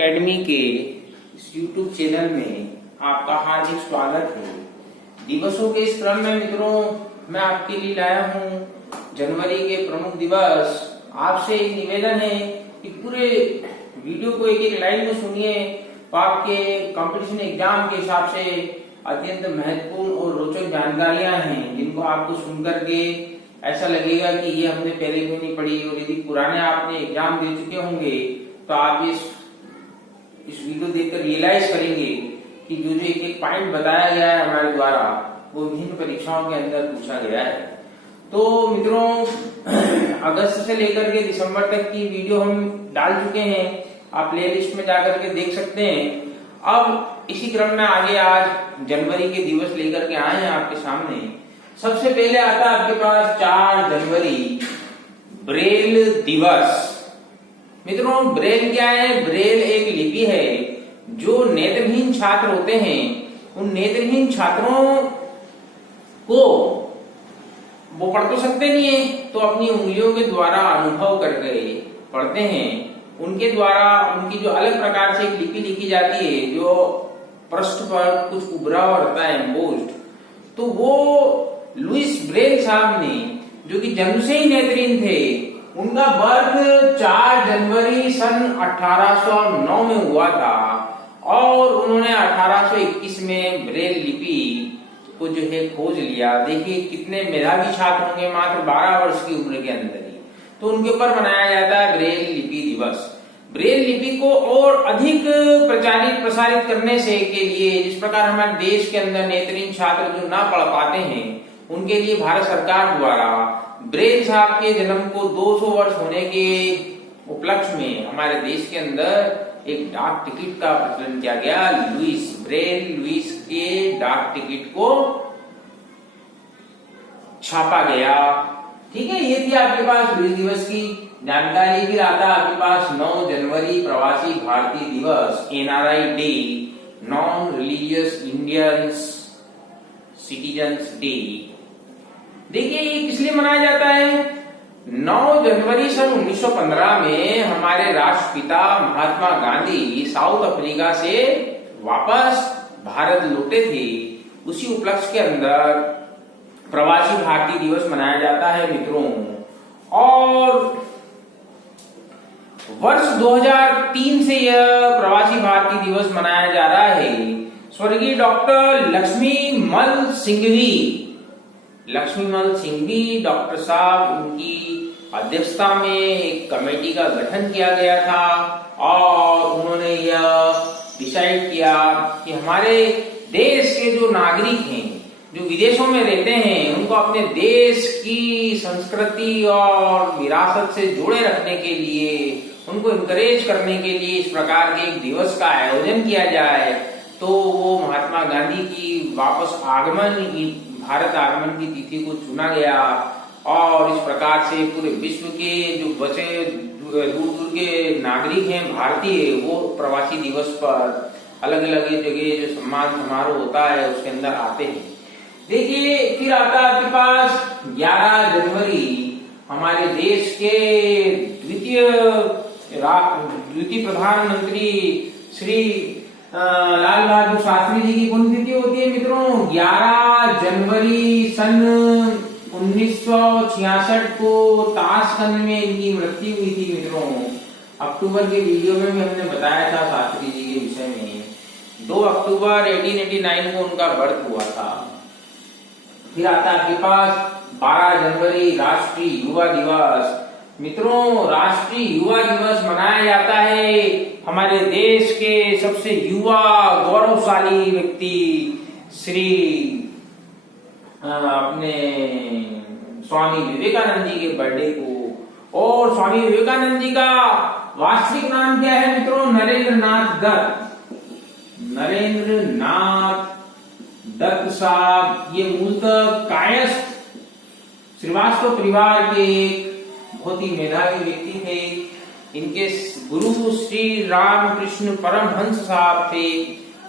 Academy के इस YouTube channel में आपका हार्दिक स्वागत है। दिवसों के इस क्रम में मित्रों मैं आपके लिए लाया हूँ जनवरी के प्रमुख दिवस। आपसे एक निवेदन है कि पूरे वीडियो को एक एक लाइन में सुनिए तो आपके कंपटीशन एग्जाम के हिसाब से अत्यंत महत्वपूर्ण और रोचक जानकारियां हैं जिनको आपको सुनकर के ऐसा लगेगा कि ये हमने पहले क्यों नहीं पढ़ी, और यदि पुराने आपने एग्जाम दे चुके होंगे तो आप इस वीडियो देखकर रियलाइज करेंगे कि जो जो एक एक पॉइंट बताया गया है हमारे द्वारा वो विभिन्न परीक्षाओं के अंदर पूछा गया है। तो मित्रों अगस्त से लेकर के दिसंबर तक की वीडियो हम डाल चुके हैं, आप प्ले लिस्ट में जाकर के देख सकते हैं। अब इसी क्रम में आगे आज जनवरी के दिवस लेकर के आए हैं आपके सामने। सबसे पहले आता है आपके पास 4 जनवरी ब्रेल दिवस। मित्रों ब्रेल क्या है? ब्रेल एक लिपि है जो नेत्रहीन छात्र होते हैं, उन नेत्रहीन छात्रों को वो पढ़ तो सकते नहीं है तो अपनी उंगलियों के द्वारा अनुभव करके पढ़ते हैं। उनके द्वारा उनकी जो अलग प्रकार से एक लिपि लिखी जाती है जो पृष्ठ पर कुछ उभरा हुआ रहता है एम्बोस्ड, तो वो लुइस ब्रेल साहब ने जो कि जन्म से ही नेत्रहीन थे, उनका बर्थ 4 जनवरी सन 1809 में हुआ था और उन्होंने 1821 में ब्रेल लिपि को जो है खोज लिया। देखिए कितने मेधावी छात्र होंगे मात्र 12 वर्ष की उम्र के अंदर ही, तो उनके ऊपर मनाया जाता है ब्रेल लिपि दिवस। ब्रेल लिपि को और अधिक प्रसारित करने से के लिए, जिस प्रकार हमारे देश के अंदर नेत्रहीन छात्र जो ना पढ़ पाते हैं उनके लिए भारत सरकार द्वारा ब्रेल साहब के जन्म को 200 वर्ष होने के उपलक्ष्य में हमारे देश के अंदर एक डाक टिकट का प्रचलन किया गया। लुइस के डाक टिकट को छापा गया। ठीक है, ये थी आपके पास लुइस दिवस की जानकारी। फिर आता है आपके पास 9 जनवरी प्रवासी भारतीय दिवस, NRI day, non religious Indians citizens day. देखिए ये किस लिए मनाया जाता है? 9 जनवरी सन 1915 में हमारे राष्ट्रपिता महात्मा गांधी साउथ अफ्रीका से वापस भारत लौटे थे। उसी उपलक्ष्य के अंदर प्रवासी भारतीय दिवस मनाया जाता है मित्रों। और वर्ष 2003 से यह प्रवासी भारतीय दिवस मनाया जा रहा है। स्वर्गीय डॉक्टर लक्ष्मीमल सिंघवी डॉक्टर साहब, उनकी अध्यक्षता में एक कमेटी का गठन किया गया था और उन्होंने यह डिसाइड किया कि हमारे देश के जो नागरिक हैं जो विदेशों में रहते हैं उनको अपने देश की संस्कृति और विरासत से जोड़े रखने के लिए, उनको इनकरेज करने के लिए इस प्रकार के एक दिवस का आयोजन किया जाए। तो वो महात्मा गांधी की वापस भारत आगमन की तिथि को चुना गया और इस प्रकार से पूरे विश्व के जो बचे दूर दूर के नागरिक हैं भारतीय, वो प्रवासी दिवस पर अलग अलग जगह जो सम्मान समारोह होता है उसके अंदर आते हैं। देखिए फिर आता है आपके पास 11 जनवरी हमारे देश के द्वितीय प्रधानमंत्री श्री लाल बहादुर शास्त्री जी की पुण्यतिथि होती है मित्रों। 11 जनवरी सन 1966 को ताशकंद में इनकी मृत्यु हुई थी मित्रों। अक्टूबर के वीडियो में भी हमने बताया था शास्त्री जी के विषय में। 2 अक्टूबर 1889 को उनका बर्थ हुआ था। फिर आता है आपके पास 12 जनवरी राष्ट्रीय युवा दिवस। मित्रों राष्ट्रीय युवा दिवस मनाया जाता है हमारे देश के सबसे युवा गौरवशाली व्यक्ति श्री अपने स्वामी विवेकानंद जी के बर्थडे को। और स्वामी विवेकानंद जी का वास्तविक नाम क्या है मित्रों? नरेंद्र नाथ दत्त साहब। ये मूलतः कायस्थ श्रीवास्तव परिवार के बहुत ही मेधावी व्यक्ति थे। इनके गुरु श्री रामकृष्ण परमहंस साहब थे।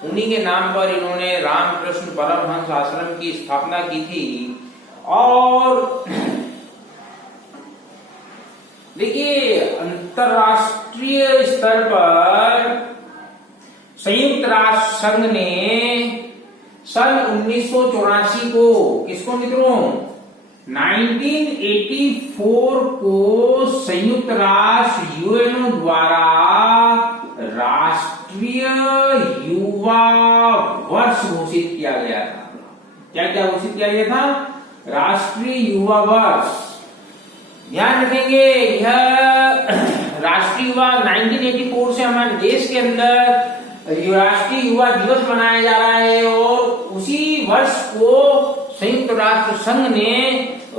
उन्हीं के नाम पर इन्होंने रामकृष्ण परमहंस आश्रम की स्थापना की थी। और देखिए अंतरराष्ट्रीय स्तर पर संयुक्त राष्ट्र संघ ने सन 1984 को, किसको मित्रों, 1984 को संयुक्त राष्ट्र यूएनओ द्वारा राष्ट्रीय युवा वर्ष घोषित किया गया था। क्या क्या घोषित किया गया था? राष्ट्रीय युवा वर्ष। ध्यान रखेंगे, यह राष्ट्रीय युवा 1984 से हमारे देश के अंदर राष्ट्रीय युवा दिवस मनाया जा रहा है और उसी वर्ष को संयुक्त राष्ट्र संघ ने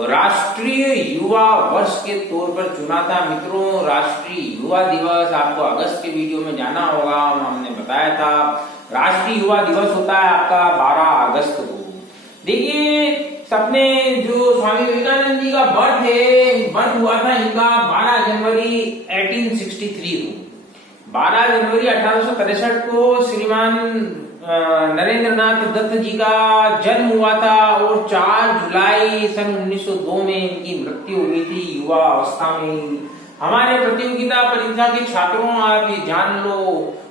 राष्ट्रीय युवा वर्ष के तौर पर चुना था। मित्रों, राष्ट्रीय युवा दिवस आपको अगस्त के वीडियो में जाना होगा, हमने बताया था। राष्ट्रीय युवा दिवस होता है आपका 12 अगस्त को। देखिए, सपने जो स्वामी विवेकानंद जी का बर्थ हुआ था इनका 12 जनवरी 1863 को। 12 जनवरी 1863 को श्रीमान नरेंद्रनाथ दत्त जी का जन्म हुआ था और 4 जुलाई सन 1902 में इनकी मृत्यु हुई थी युवा अवस्था में। हमारे प्रतियोगिता परीक्षा के छात्रों, आप ये जान लो,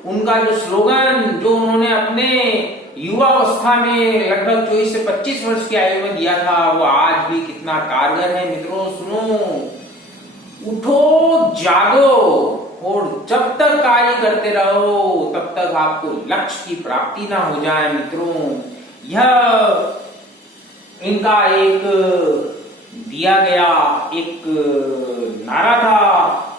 उनका जो स्लोगन जो उन्होंने अपने युवा अवस्था में लगभग 24 से 25 वर्ष की आयु में दिया था, वो आज भी कितना कारगर है। मित्रों सुनो, उठो जागो और जब तक कार्य करते रहो तब तक आपको लक्ष्य की प्राप्ति ना हो जाए। मित्रों, यह इनका एक दिया गया एक नारा था,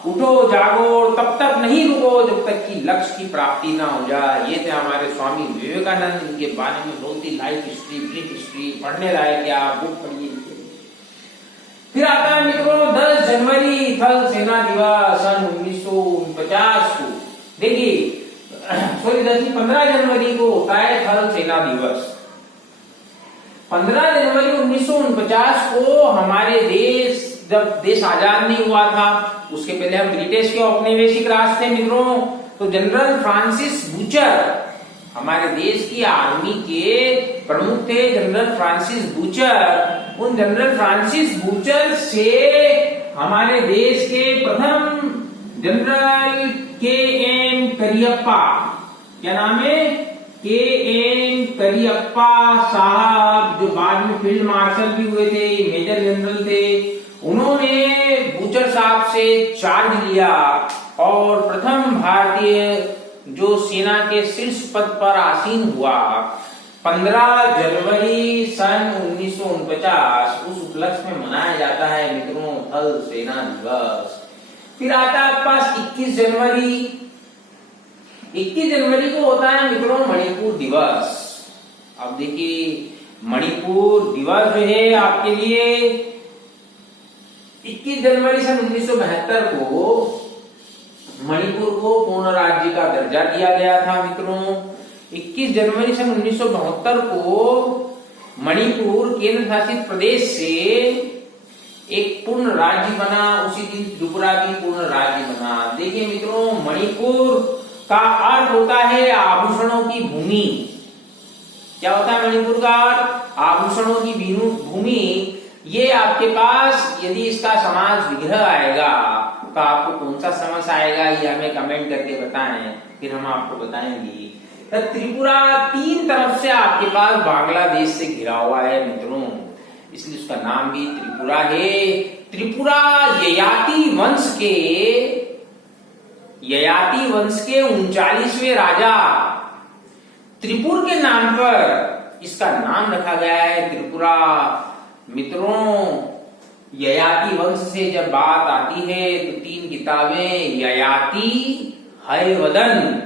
उठो जागो तब तक नहीं रुको जब तक कि लक्ष्य की प्राप्ति ना हो जाए। ये थे हमारे स्वामी विवेकानंद। इनके बारे में बहुत ही लाइफ हिस्ट्री, ब्रीफ हिस्ट्री पढ़ने लायक, या बुक पढ़िए। फिर आता है मित्रों 10 जनवरी थल सेना दिवस सन 1949 को। देखिए, 15 जनवरी को होता है थल सेना दिवस। 15 जनवरी 1949 को हमारे देश, जब देश आजाद नहीं हुआ था, उसके पहले हम ब्रिटिश के औपनिवेशिक राज थे मित्रों, तो जनरल फ्रांसिस बूचर हमारे देश की आर्मी के प्रमुख थे। जनरल फ्रांसिस बूचर, उन जनरल फ्रांसिस बूचर से हमारे देश के प्रथम जनरल के.एन. करियप्पा, क्या नाम है, के.एन. करियप्पा साहब, जो बाद में फील्ड मार्शल भी हुए थे, मेजर जनरल थे, उन्होंने बूचर साहब से चार्ज लिया और प्रथम भारतीय जो सेना के शीर्ष पद पर आसीन हुआ 15 जनवरी सन 1949, उस उपलक्ष्य में मनाया जाता है मित्रों थल सेना दिवस। फिर आता है आपके पास 21 जनवरी। 21 जनवरी को होता है मित्रों मणिपुर दिवस। अब देखिए, मणिपुर दिवस जो है आपके लिए 21 जनवरी सन 1972 को मणिपुर को पूर्ण राज्य का दर्जा दिया गया था। मित्रों, 21 जनवरी सन 1972 को मणिपुर केंद्र शासित प्रदेश से एक पूर्ण राज्य बना। उसी दिन त्रिपुरा भी पूर्ण राज्य बना। देखिए मित्रों, मणिपुर का अर्थ होता है आभूषणों की भूमि। क्या होता है मणिपुर का अर्थ? आभूषणों की भूमि। ये आपके पास यदि इसका समास विग्रह आएगा तो आपको कौन सा समास आएगा, ये हमें कमेंट करके बताएं, फिर हम आपको बताएंगे। तो त्रिपुरा 3 तरफ से आपके पास बांग्लादेश से घिरा हुआ है मित्रों, इसलिए उसका नाम भी त्रिपुरा है। त्रिपुरा ययाति वंश के 39वें राजा त्रिपुर के नाम पर इसका नाम रखा गया है त्रिपुरा। मित्रों, ययाति वंश से जब बात आती है तो 3 किताबें, ययाति, हयवदन,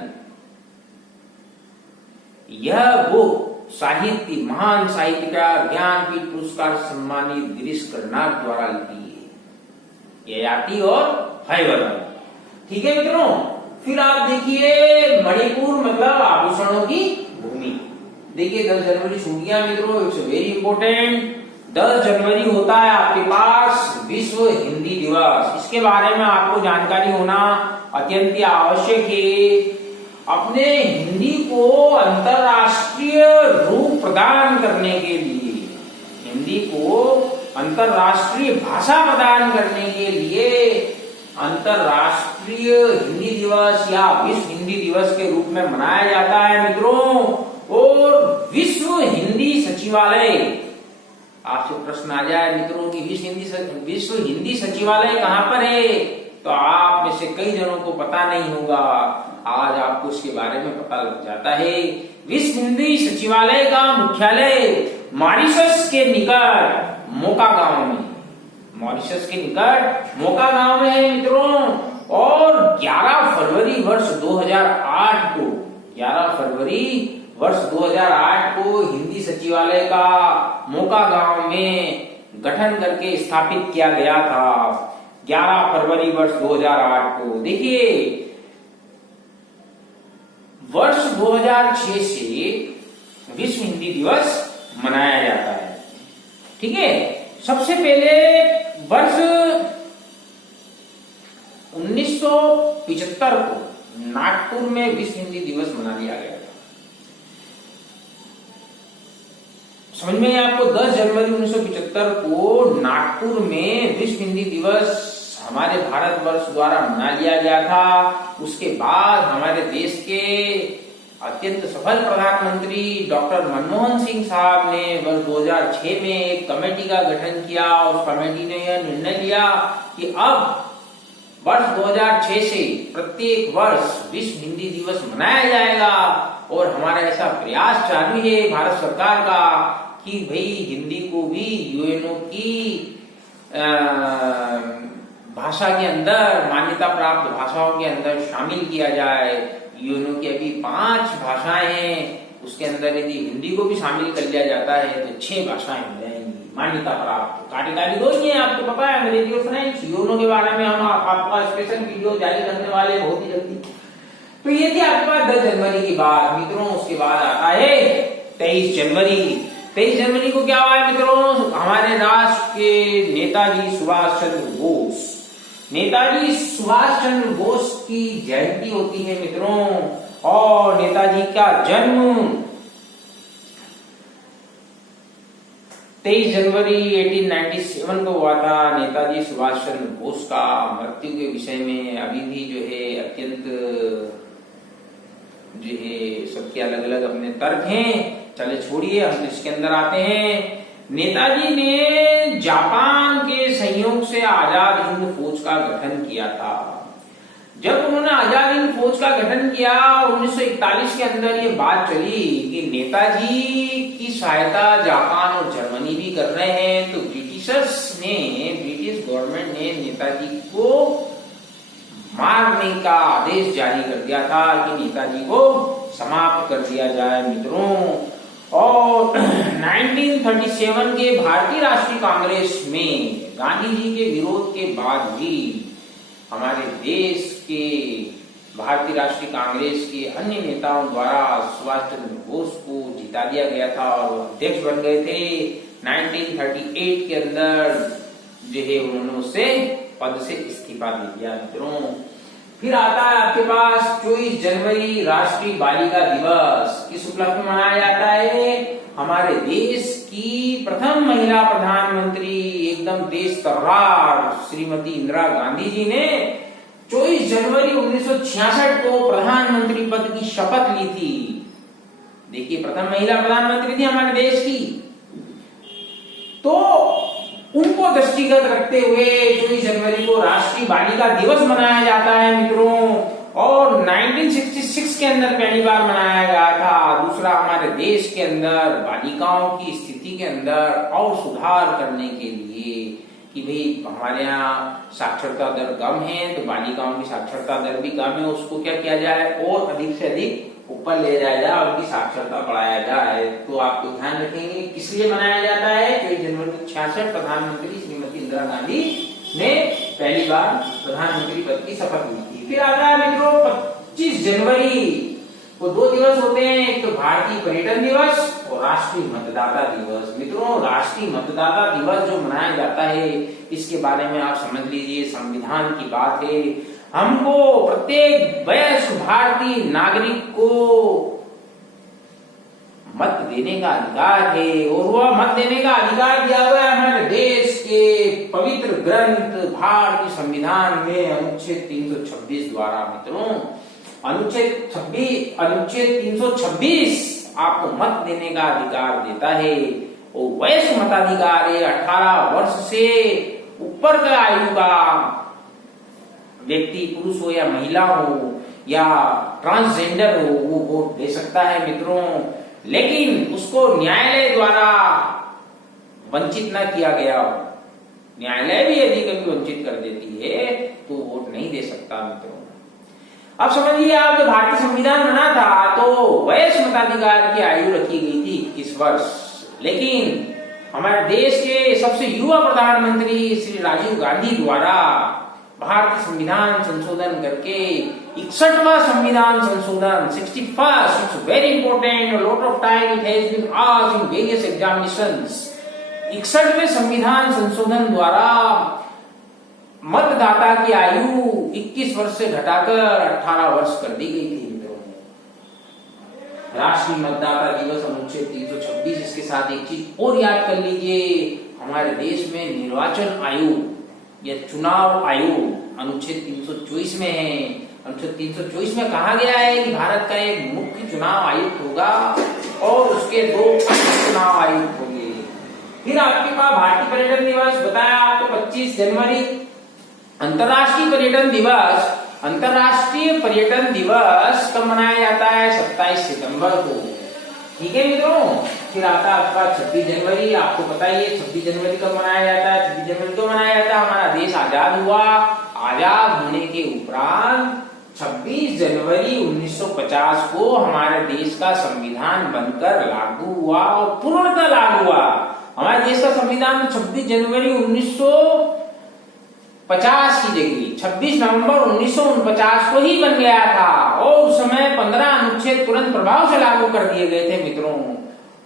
यह बुक साहित्य, महान साहित्यकार, ज्ञानपीठ पुरस्कार सम्मानित गिरीश कर्नाड द्वारा लिखी है, ययाति और हयवदन। ठीक है मित्रों। फिर आप देखिए, मणिपुर मतलब आभूषणों की भूमि। देखिए 10 जनवरी छूटियां मित्रों, इट्स वेरी इंपोर्टेंट। 10 जनवरी होता है आपके पास विश्व हिंदी दिवस। इसके बारे में आपको जानकारी होना अत्यंत आवश्यक है। अपने हिंदी को अंतरराष्ट्रीय रूप प्रदान करने के लिए, हिंदी को अंतरराष्ट्रीय भाषा प्रदान करने के लिए अंतरराष्ट्रीय हिंदी दिवस या विश्व हिंदी दिवस के रूप में मनाया जाता है मित्रों। और विश्व हिंदी सचिवालय, आपसे प्रश्न आ जाए मित्रों कि विश्व हिंदी सचिवालय कहाँ पर है, तो आप में से कई जनों को पता नहीं होगा, आज आपको इसके बारे में पता लग जाता है। विश्व हिंदी सचिवालय का मुख्यालय मॉरिशस के निकट मोका गांव में, मॉरिशस के निकट मोका गांव में है मित्रों। और 11 फरवरी वर्ष 2008 को, 11 फरवरी वर्ष 2008 को हिंदी सचिवालय का मोका गांव में गठन करके स्थापित किया गया था। 11 फरवरी वर्ष 2008 को। देखिए, वर्ष 2006 से विश्व हिंदी दिवस मनाया जाता है। ठीक है, सबसे पहले वर्ष 1975 को नागपुर में विश्व हिंदी दिवस मना लिया गया था। समझ में आपको 10 जनवरी 1975 को नागपुर में विश्व हिंदी दिवस हमारे भारतवर्ष द्वारा मना लिया गया था। उसके बाद हमारे देश के अत्यंत सफल प्रधानमंत्री डॉक्टर मनमोहन सिंह साहब ने वर्ष 2006 में एक कमेटी का गठन किया। उस कमेटी ने यह निर्णय लिया कि अब वर्ष 2006 से प्रत्येक वर्ष विश्व हिंदी दिवस मनाया जाएगा। और हमारा ऐसा प्रयास चालू है भारत सरकार का कि भाई हिंदी को भी यूएनओ की भाषा के अंदर, मान्यता प्राप्त भाषाओं के अंदर शामिल किया जाए। यूएनओ की अभी 5 भाषाएं हैं, उसके अंदर यदि हिंदी को भी शामिल कर लिया जाता है तो 6 भाषाएं हो जाएंगी मान्यता प्राप्त। काटेकारी 2 ही है, आपको पता है अंग्रेजी और फ्रेंच। यूएनओ के बारे में हम आपका स्पेशल वीडियो जारी करने वाले बहुत ही जल्दी। तो ये थी आपके पास 10 जनवरी की बात मित्रों। उसके बाद आता है 23 जनवरी। 23 जनवरी को क्या हुआ है मित्रों, हमारे राष्ट्र के नेताजी सुभाष चंद्र बोस, नेताजी सुभाष चंद्र बोस की जयंती होती है मित्रों। और नेताजी का जन्म 23 जनवरी 1897 को हुआ था। नेताजी सुभाष चंद्र बोस का मृत्यु के विषय में अभी भी जो है अत्यंत जो है सबके अलग अलग अपने तर्क हैं। चले छोड़िए, हम इसके अंदर आते हैं। नेताजी ने जापान के सहयोग से आजाद हिंद फौज का गठन किया था। जब उन्होंने आजाद हिंद फौज का गठन किया 1941 के अंदर ये बात चली कि नेताजी की सहायता जापान और जर्मनी भी कर रहे हैं, तो ब्रिटिश गवर्नमेंट ने नेताजी को मारने का आदेश जारी कर दिया था कि नेताजी को समाप्त कर दिया जाए मित्रों। और 1937 के भारतीय राष्ट्रीय कांग्रेस में गांधी जी के विरोध के बाद भी हमारे देश के भारतीय राष्ट्रीय कांग्रेस के अन्य नेताओं द्वारा सुभाष चंद्र बोस को जिता दिया गया था और अध्यक्ष बन गए थे। 1938 के अंदर जो है उन्होंने उससे पद से इस्तीफा दे दिया मित्रों। फिर आता है आपके पास 24 जनवरी राष्ट्रीय बालिका दिवस। किस उपलक्ष्य में मनाया जाता है? हमारे देश की प्रथम महिला प्रधानमंत्री, एकदम देश तर्रार श्रीमती इंदिरा गांधी जी ने 24 जनवरी 1966 को प्रधानमंत्री पद की शपथ ली थी। देखिए, प्रथम महिला प्रधानमंत्री थी हमारे देश की। तो उनको दृष्टिगत रखते हुए 24 जनवरी को राष्ट्रीय बालिका दिवस मनाया जाता है मित्रों। और 1966 के अंदर पहली बार मनाया गया था। दूसरा, हमारे देश के अंदर बालिकाओं की स्थिति के अंदर और सुधार करने के लिए कि भाई हमारे यहाँ साक्षरता दर कम है, तो बालिकाओं की साक्षरता दर भी कम है, उसको क्या किया जाए और अधिक से अधिक ऊपर ले जाया जाए, उनकी साक्षरता बढ़ाया जाए। तो आपको ध्यान रखेंगे किस लिए मनाया जाता है। 23 जनवरी 1966 प्रधानमंत्री श्रीमती इंदिरा गांधी ने पहली बार प्रधानमंत्री पद की शपथ ली थी। फिर आता है मित्रों 25 जनवरी को 2 दिवस होते हैं, एक तो भारतीय पर्यटन दिवस और राष्ट्रीय मतदाता दिवस। मित्रों, राष्ट्रीय मतदाता दिवस जो मनाया जाता है इसके बारे में आप समझ लीजिए, संविधान की बात है। हमको प्रत्येक वयस्क भारतीय नागरिक को मत देने का अधिकार है और वह मत देने का अधिकार दिया हुआ है हमारे देश के पवित्र ग्रंथ भारतीय संविधान में अनुच्छेद 326 द्वारा मित्रों अनुच्छेद 326 आपको मत देने का अधिकार देता है। वो वयस्क मताधिकार है, 18 वर्ष से ऊपर का आयु का व्यक्ति, पुरुष हो या महिला हो या ट्रांसजेंडर हो, वो वोट दे सकता है मित्रों। लेकिन उसको न्यायालय द्वारा वंचित न किया गया हो, न्यायालय भी यदि कभी वंचित कर देती है तो वोट नहीं दे सकता मित्रों। अब समझिए आप, जब भारतीय संविधान बना था तो वयस्क मताधिकार की आयु रखी गई थी 21 वर्ष, लेकिन हमारे देश के सबसे युवा प्रधानमंत्री श्री राजीव गांधी द्वारा भारतीय संविधान संशोधन करके 61वां संविधान संशोधन 61st, it's very important, lot of time it has been asked in various examinations. 61वें संविधान संशोधन द्वारा मतदाता की आयु 21 वर्ष से घटाकर 18 वर्ष कर दी गई थी मित्रों। राष्ट्रीय मतदाता दिवस अनुच्छेद 326। इसके साथ एक चीज और याद कर लीजिए, हमारे देश में निर्वाचन आयोग या चुनाव आयोग अनुच्छेद 324 में है। अनुच्छेद 324 में कहा गया है कि भारत का एक मुख्य चुनाव आयुक्त होगा और उसके 2 चुनाव आयुक्त होंगे। फिर आपके पास भारतीय पर्यटन दिवस बताया आपको 25 जनवरी। अंतर्राष्ट्रीय पर्यटन दिवस, अंतर्राष्ट्रीय पर्यटन दिवस कब मनाया जाता है? 27 सितंबर को। ठीक है मित्रों। फिर आता है आपका 26 जनवरी। आपको पता ही है 26 जनवरी कब मनाया जाता है? 26 जनवरी को मनाया जाता है, हमारा देश आजाद हुआ। आजाद होने के उपरांत 26 जनवरी 1950 को हमारे देश का संविधान बनकर लागू हुआ और पूर्णतः लागू हुआ। हमारे देश का संविधान 26 जनवरी 1950 की जगह 26 नवंबर 1949 को ही बन गया था और उस समय 15 अनुच्छेद तुरंत प्रभाव से लागू कर दिए गए थे मित्रों।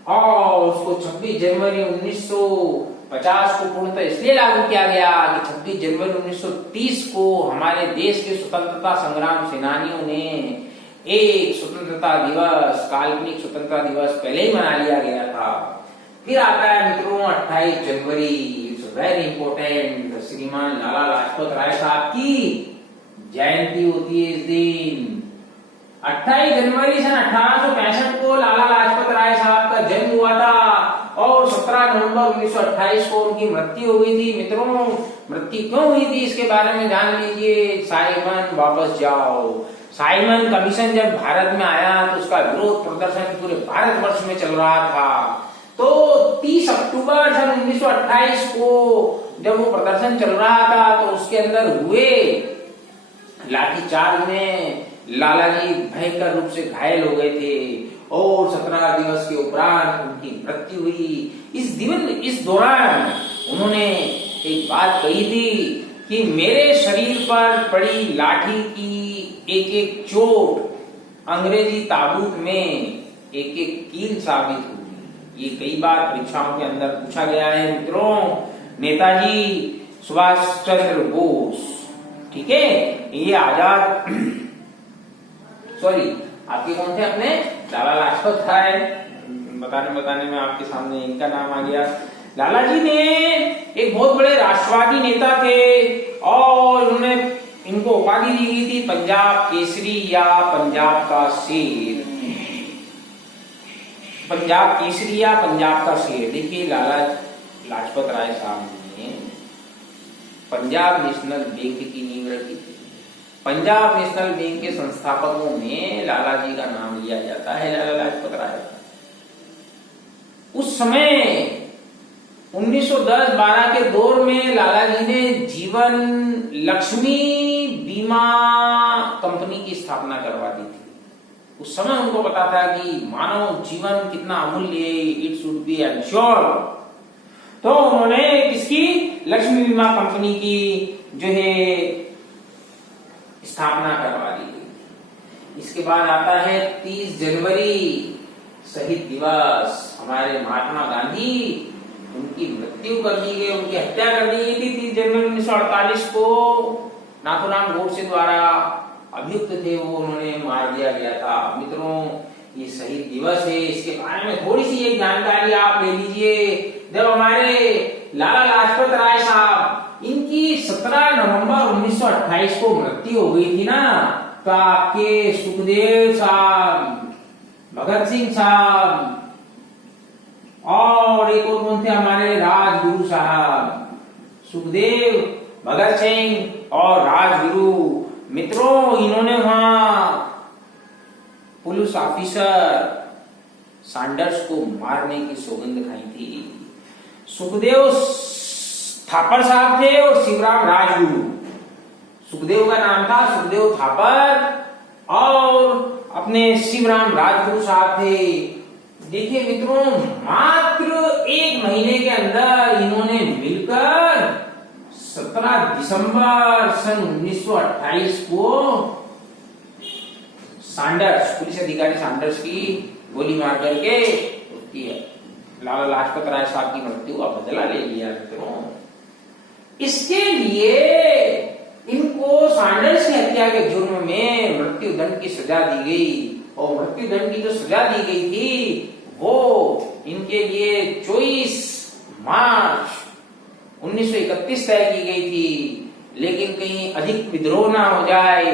और उसको 26 जनवरी 1950 को पूर्णतः इसलिए लागू किया गया कि 26 जनवरी 1930 को हमारे देश के स्वतंत्रता संग्राम सेनानियों ने एक स्वतंत्रता दिवस, काल्पनिक स्वतंत्रता दिवस पहले ही मना लिया गया था। फिर आता है मित्रों 28 जनवरी, इट्स वेरी इंपॉर्टेंट, श्रीमान लाला लाजपत राय साहब की जयंती होती है इस दिन। 28 जनवरी सन 1865 को लाला लाजपत राय साहब का जन्म हुआ था और 17 नवंबर 1928 को उनकी मृत्यु हुई थी मित्रों। मृत्यु क्यों हुई थी इसके बारे में जान लीजिए। साइमन वापस जाओ, साइमन कमीशन जब भारत में आया तो उसका विरोध प्रदर्शन पूरे भारतवर्ष में चल रहा था। तो 30 अक्टूबर सन 1928 को जब वो प्रदर्शन चल रहा था तो उसके अंदर हुए लाठीचार्ज में लालाजी भयंकर रूप से घायल हो गए थे और 17 दिवस के उपरांत उनकी मृत्यु हुई। इस दौरान उन्होंने एक बात कही थी कि मेरे शरीर पर पड़ी लाठी की एक एक चोट अंग्रेजी ताबूत में एक एक कील साबित हुई। ये कई बार परीक्षाओं के अंदर पूछा गया है मित्रों। नेताजी सुभाष चंद्र बोस, ठीक है, ये आजाद सॉरी आपके कौन थे अपने लाला लाजपत राय, बताने में आपके सामने इनका नाम आ गया। लाला जी ने एक बहुत बड़े राष्ट्रवादी नेता थे और उन्होंने इनको उपाधि दी गई थी पंजाब केसरी या पंजाब का शेर। पंजाब केसरी या पंजाब का शेर। देखिए लाला लाजपत राय साहब ने पंजाब नेशनल बैंक की नींव रखी थी। पंजाब नेशनल बैंक के संस्थापकों में लाला जी का नाम लिया जाता है, लाला लाजपत राय। उस समय 1910-12 के दौर में लाला जी ने जीवन लक्ष्मी बीमा कंपनी की स्थापना करवा दी थी। उस समय उनको पता था कि मानव जीवन कितना अमूल्य है, इट शुड बी एंश्योर्ड। तो उन्होंने किसकी, लक्ष्मी बीमा कंपनी की जो है स्थापना करवा दी। इसके बाद आता है 30 जनवरी शहीद दिवस। हमारे महात्मा गांधी, उनकी मृत्यु कर दी गई, उनकी हत्या कर दी गई थी 30 जनवरी 1948 को। नाथूराम गोडसे द्वारा अभियुक्त थे वो, उन्होंने मार दिया गया था मित्रों। ये शहीद दिवस है, इसके बारे में थोड़ी सी एक जानकारी आप ले लीजिए। जब हमारे लाला लाजपत राय साहब, इनकी 17 नवंबर 1928 को मृत्यु हो गई थी ना, तो आपके सुखदेव साहब, भगत सिंह साहब और एक और कौन थे हमारे राजगुरु साहब, सुखदेव, भगत सिंह और राजगुरु। मित्रों, इन्होंने वहां पुलिस ऑफिसर सैंडर्स को मारने की सौगंध खाई थी। सुखदेव थापर साहब थे और शिवराम राजगुरु। सुखदेव का नाम था सुखदेव थापर और अपने शिवराम राजगुरु साहब थे। देखिए मित्रों, मात्र 1 महीने के अंदर इन्होंने मिलकर 17 दिसंबर सन 1928 को सैंडर्स, पुलिस अधिकारी सैंडर्स की गोली मार करके उसकी लाला लाजपत राय साहब की मृत्यु का बदला ले लिया। मित्रों, इसके लिए इनको सैंडर्स की हत्या के जुर्म में मृत्यु दंड की सजा दी गई और मृत्यु दंड की जो सजा दी गई थी वो इनके लिए 24 मार्च 1931 तय की गई थी। लेकिन कहीं अधिक विद्रोह ना हो जाए,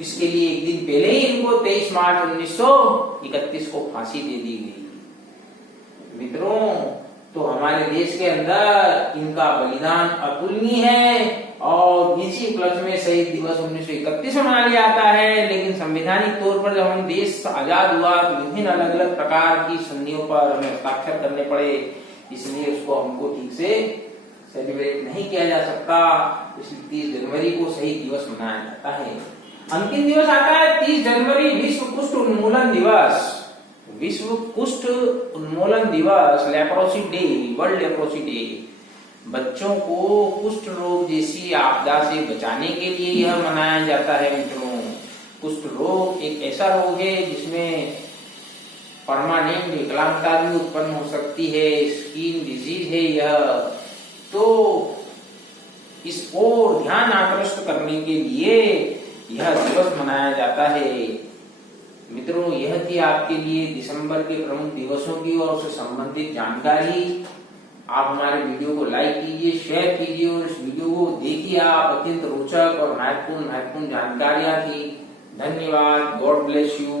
इसके लिए एक दिन पहले ही इनको 23 मार्च 1931 को फांसी दे दी गई। मित्रों, तो हमारे देश के अंदर इनका बलिदान अतुलनीय है और इसी उपलक्ष्य में शहीद दिवस 1931 मना लिया जाता है। लेकिन संवैधानिक तौर पर जब हम देश आजाद हुआ तो विभिन्न अलग अलग प्रकार की संधियों पर हमें हस्ताक्षर करने पड़े, इसलिए उसको हमको ठीक से सेलिब्रेट नहीं किया जा सकता। इसलिए 30 जनवरी को शहीद दिवस मनाया जाता है। अंतिम दिवस आता है 30 जनवरी, विश्व कुष्ठ उन्मूलन दिवस। विश्व कुष्ठ उन्मूलन दिवस, leprosy day, world leprosy day. बच्चों को कुष्ठ रोग जैसी आपदा से बचाने के लिए यह मनाया जाता है। मित्रों, कुष्ठ रोग एक ऐसा रोग है जिसमें परमानेंट विकलांगता भी उत्पन्न हो सकती है, स्किन डिजीज है यह। तो इस ओर ध्यान आकृष्ट करने के लिए यह दिवस मनाया जाता है। मित्रों, यह थी आपके लिए दिसंबर के प्रमुख दिवसों की और उससे संबंधित जानकारी। आप हमारे वीडियो को लाइक कीजिए, शेयर कीजिए और इस वीडियो को देखिए आप। अत्यंत रोचक और महत्वपूर्ण जानकारियां थी। धन्यवाद। God bless you.